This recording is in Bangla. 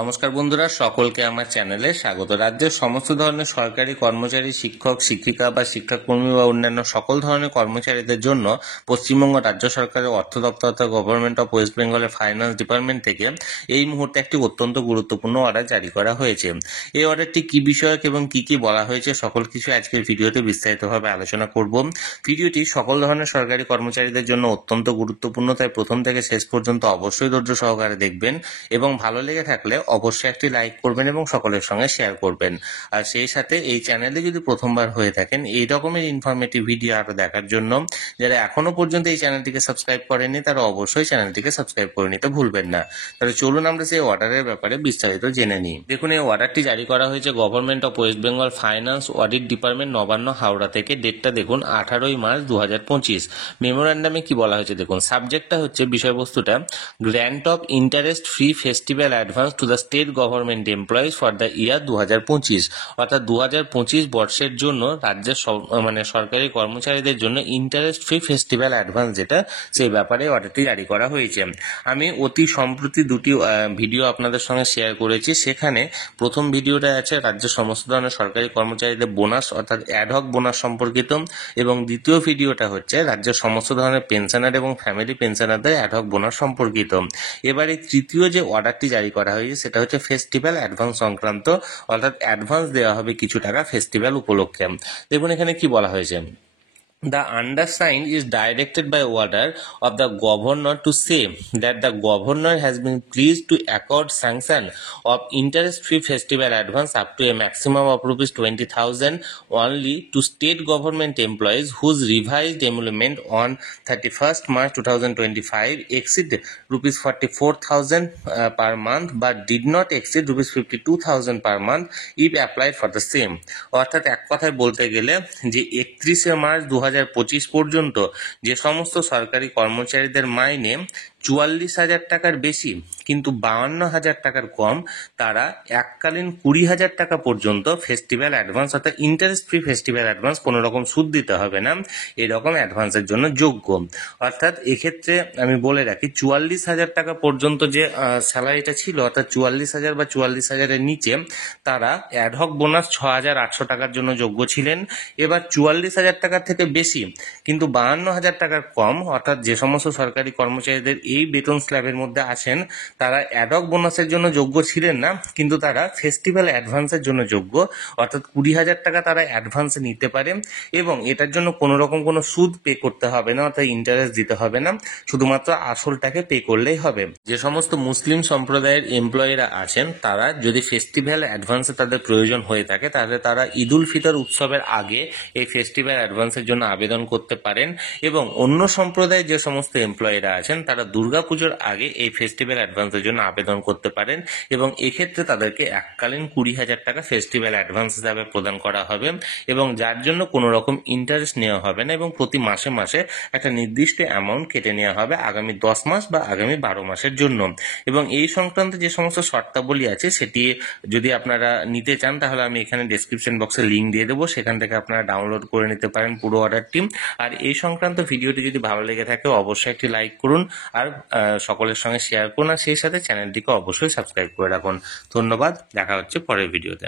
নমস্কার বন্ধুরা, সকলকে আমার চ্যানেলে স্বাগত। রাজ্যের সমস্ত ধরনের সরকারি কর্মচারী, শিক্ষক, শিক্ষিকা বা শিক্ষাকর্মী বা অন্যান্য সকল ধরনের কর্মচারীদের জন্য পশ্চিমবঙ্গ রাজ্য সরকারের অর্থ দপ্তর তথা গভর্নমেন্ট অফ ওয়েস্ট বেঙ্গলের ফাইন্যান্স ডিপার্টমেন্ট থেকে এই মুহূর্তে একটি অত্যন্ত গুরুত্বপূর্ণ অর্ডার জারি করা হয়েছে। এই অর্ডারটি কি বিষয়ক এবং কি কি বলা হয়েছে সকল কিছু আজকের ভিডিওতে বিস্তারিতভাবে আলোচনা করব। ভিডিওটি সকল ধরনের সরকারি কর্মচারীদের জন্য অত্যন্ত গুরুত্বপূর্ণ, তাই প্রথম থেকে শেষ পর্যন্ত অবশ্যই ধৈর্য সহকারে দেখবেন এবং ভালো লেগে থাকলে অবশ্যই একটি লাইক করবেন এবং সকলের সঙ্গে শেয়ার করবেন। আর সেই সাথে এই চ্যানেলে যদি প্রথমবার হয়ে থাকেন এই রকমের ইনফরমেটিভ ভিডিও আরো দেখার জন্য যারা এখনো পর্যন্ত এই চ্যানেলটিকে সাবস্ক্রাইব করেননি তারা অবশ্যই চ্যানেলটিকে সাবস্ক্রাইব করে নিতে ভুলবেন না। তাহলে চলুন আমরা সেই অর্ডারের ব্যাপারে বিস্তারিত জেনে নিই। দেখুন, এই অর্ডারটি জারি করা হয়েছে government of West Bengal finance audit department, Nabanna, Howrah থেকে। ডেটটা দেখুন 18ই মার্চ 2025। মেমোরান্ডামে কি বলা হয়েছে দেখুন। সাবজেক্টটা হচ্ছে, বিষয়বস্তুটা, grant of interest free festival advance to the state government employees for the year 2025, অর্থাৎ 2025 বর্ষের জন্য রাজ্যের সরকারি কর্মচারীদের জন্য ইন্টারেস্ট ফ্রি ফেস্টিভ্যাল অ্যাডভান্স যেটা, সেই ব্যাপারে অর্ডারটি জারি করা হয়েছে। আমি অতি সম্প্রতি দুটি ভিডিও আপনাদের সঙ্গে শেয়ার করেছি। সেখানে প্রথম ভিডিওটা আছে রাজ্যের সমস্ত ধরনের সরকারি কর্মচারীদের বোনাস অর্থাৎ অ্যাডহক বোনাস সম্পর্কিত, এবং দ্বিতীয় ভিডিওটা হচ্ছে রাজ্যের সমস্ত ধরনের পেনশনার এবং ফ্যামিলি পেনশনারদের অ্যাডহক বোনাস সম্পর্কিত। এবারে তৃতীয় যে অর্ডারটি জারি করা হয়েছে সেটা হচ্ছে ফেস্টিভ্যাল অ্যাডভান্স সংক্রান্ত, অর্থাৎ অ্যাডভান্স দেওয়া হবে কিছু টাকা ফেস্টিভ্যাল উপলক্ষে। দেখুন এখানে কি বলা হয়েছে। The undersigned is directed by order of the governor to say that the governor has been pleased to accord sanction of interest-free festival advance up to a maximum of rupees 20,000 only to state government employees whose revised emolument on 31st March 2025 exceed rupees 44,000 per month but did not exceed rupees 52,000 per month if applied for the same। অর্থাৎ এক কথায় বলতে গেলে যে 31শে মার্চ 2025 পর্যন্ত যে সমস্ত সরকারি কর্মচারীদের মাইনে 44,000 টাকার বেশি কিন্তু 52,000 টাকার কম, তারা এককালীন 20,000 টাকা পর্যন্ত ফেস্টিভ্যাল অ্যাডভান্স অর্থাৎ ইন্টারেস্ট ফ্রি ফেস্টিভ্যাল অ্যাডভান্স, কোনো রকম সুদ দিতে হবে না, এরকম অ্যাডভান্সের জন্য যোগ্য। অর্থাৎ এক্ষেত্রে আমি বলে রাখি 44,000 টাকা পর্যন্ত যে স্যালারিটা ছিল, অর্থাৎ 44,000 বা 44,000-এর নিচে তারা অ্যাডহক বোনাস 6,800 টাকার জন্য যোগ্য ছিলেন। এবার 44,000 টাকার থেকে বেশি কিন্তু 52,000 টাকার কম, অর্থাৎ যে সমস্ত সরকারি কর্মচারীদের এই বেতন স্ল্যাবের মধ্যে আছেন তারা অ্যাডহক বোনাসের জন্য যোগ্য ছিলেন না, কিন্তু তারা ফেস্টিভ্যাল অ্যাডভান্সের জন্য যোগ্য, অর্থাৎ 20,000 টাকা তারা অ্যাডভান্সে নিতে পারে এবং এটার জন্য কোনো রকম কোনো সুদ পে করতে হবে না, অর্থাৎ ইন্টারেস্ট দিতে হবে না, শুধুমাত্র আসলটাকে পে করলেই হবে। যে সমস্ত মুসলিম সম্প্রদায়ের এমপ্লয়িরা আছেন তারা যদি ফেস্টিভ্যাল অ্যাডভান্সে তাদের প্রয়োজন হয়ে থাকে তাহলে তারা ঈদ উল ফিতর উৎসবের আগে এই ফেস্টিভ্যাল অ্যাডভান্সের জন্য আবেদন করতে পারেন, এবং অন্য সম্প্রদায়ের যে সমস্ত এমপ্লয়িরা আছেন তারা দুর্গাপুজোর আগে এই ফেস্টিভ্যাল অ্যাডভান্সের জন্য আবেদন করতে পারেন, এবং এক্ষেত্রে তাদেরকে এককালীন 20,000 টাকা ফেস্টিভ্যাল অ্যাডভান্স হিসাবে প্রদান করা হবে, এবং যার জন্য কোনো রকম ইন্টারেস্ট নেওয়া হবে না, এবং প্রতি মাসে মাসে একটা নির্দিষ্ট অ্যামাউন্ট কেটে নেওয়া হবে আগামী 10 মাস বা আগামী 12 মাসের জন্য। এবং এই সংক্রান্ত যে সমস্ত শর্তাবলী আছে সেটি যদি আপনারা নিতে চান তাহলে আমি এখানে ডেসক্রিপশন বক্সে লিঙ্ক দিয়ে দেবো, সেখান থেকে আপনারা ডাউনলোড করে নিতে পারেন পুরো অর্ডারটি। আর এই সংক্রান্ত ভিডিওটি যদি ভালো লেগে থাকে অবশ্যই একটি লাইক করুন আর সকলের সঙ্গে শেয়ার করুন, আর সেই সাথে চ্যানেলটিকে অবশ্যই সাবস্ক্রাইব করে রাখুন। ধন্যবাদ, দেখা হচ্ছে পরের ভিডিওতে।